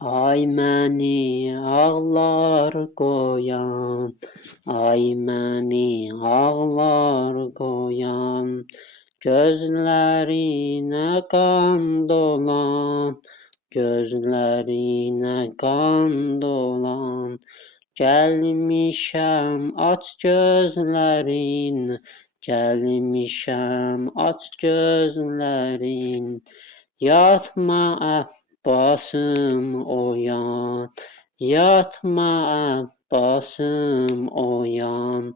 Ay məni ağlar qoyan, ay məni ağlar qoyan, gözlərinə qan dolan, gözlərinə qan dolan. Gəlmişəm aç gözlərin, gəlmişəm aç gözlərin. Yatma Abbasım oyan, yatma Abbasım oyan.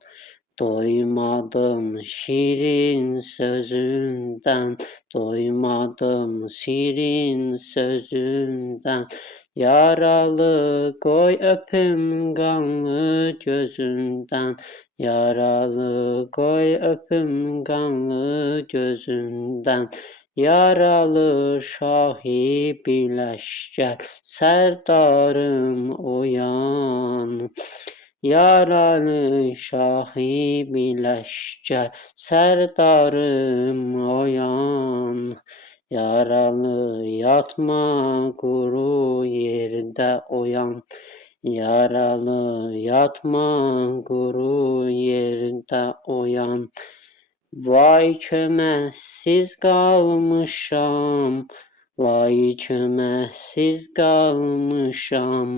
Doymadım şirin sözünden, doymadım şirin sözünden. Yaralı qoy öpüm qanlı gözündən, yaralı qoy öpüm qanlı gözündən. Yaralı şahi biləşgər, sərdarım oyan. Yaralı şahi biləşgər, sərdarım oyan. Yaralı yatma quru yerdə oyan. Yaralı yatma quru yerdə oyan. Vay köməksiz qalmışam, vay köməksiz qalmışam.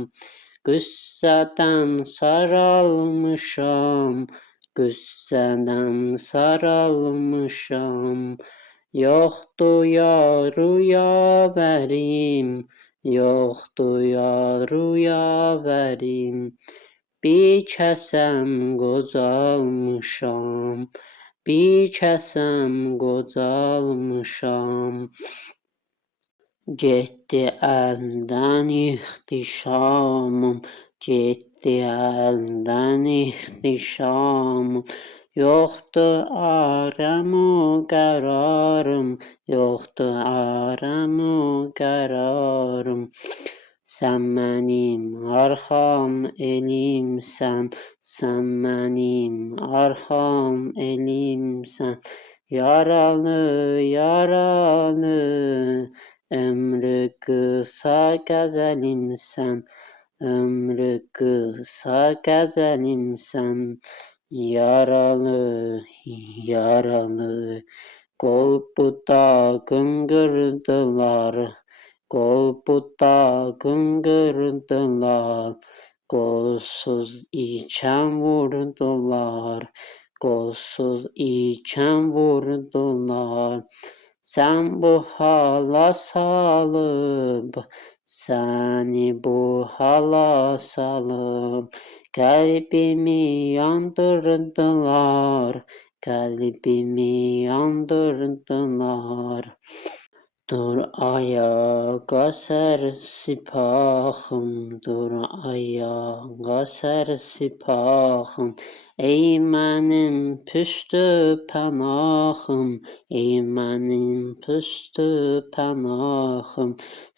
Qüssədən saralmışam, qüssədən saralmışam. Yoxdur yaru yavərim, yoxdur yaru yavərim. Bikəsəm qocalmışam, bikəsəm qocalmışam. Getdi əldən ixtişamım, getdi əldən ixtişamım. Yoxdur arəmu qərarım, yoxdur arəmu qərarım. Sən mənim arxam elimsən, sən mənim arxam elimsən. Yaralı, yaralı, ömrü qısa qəzəlimsən, ömrü qısa qəzəlimsən. Yaralı, yaralı, qolbuda qınqırdılar, qolbuda qınqırdılar. Qolsuz ikən vurdular, qolsuz ikən vurdular. Sən bu hala salıb, səni bu hala salıb. Qəlbimi yandırdılar, qəlbimi yandırdılar. Dur ayağa sər sipahım, dur ayağa sər sipahım. Ey mənim püstü pənahım, ey mənim püstü pənahım.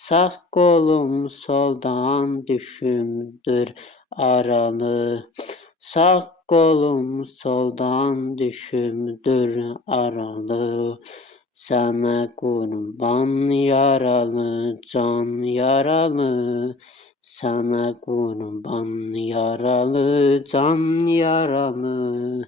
Sağ qolum soldan düşümdür aralı, sağ qolum soldan düşümdür aralı. Sənə qurban yaralı, can yaralı. Sənə qurban yaralı, can yaralı.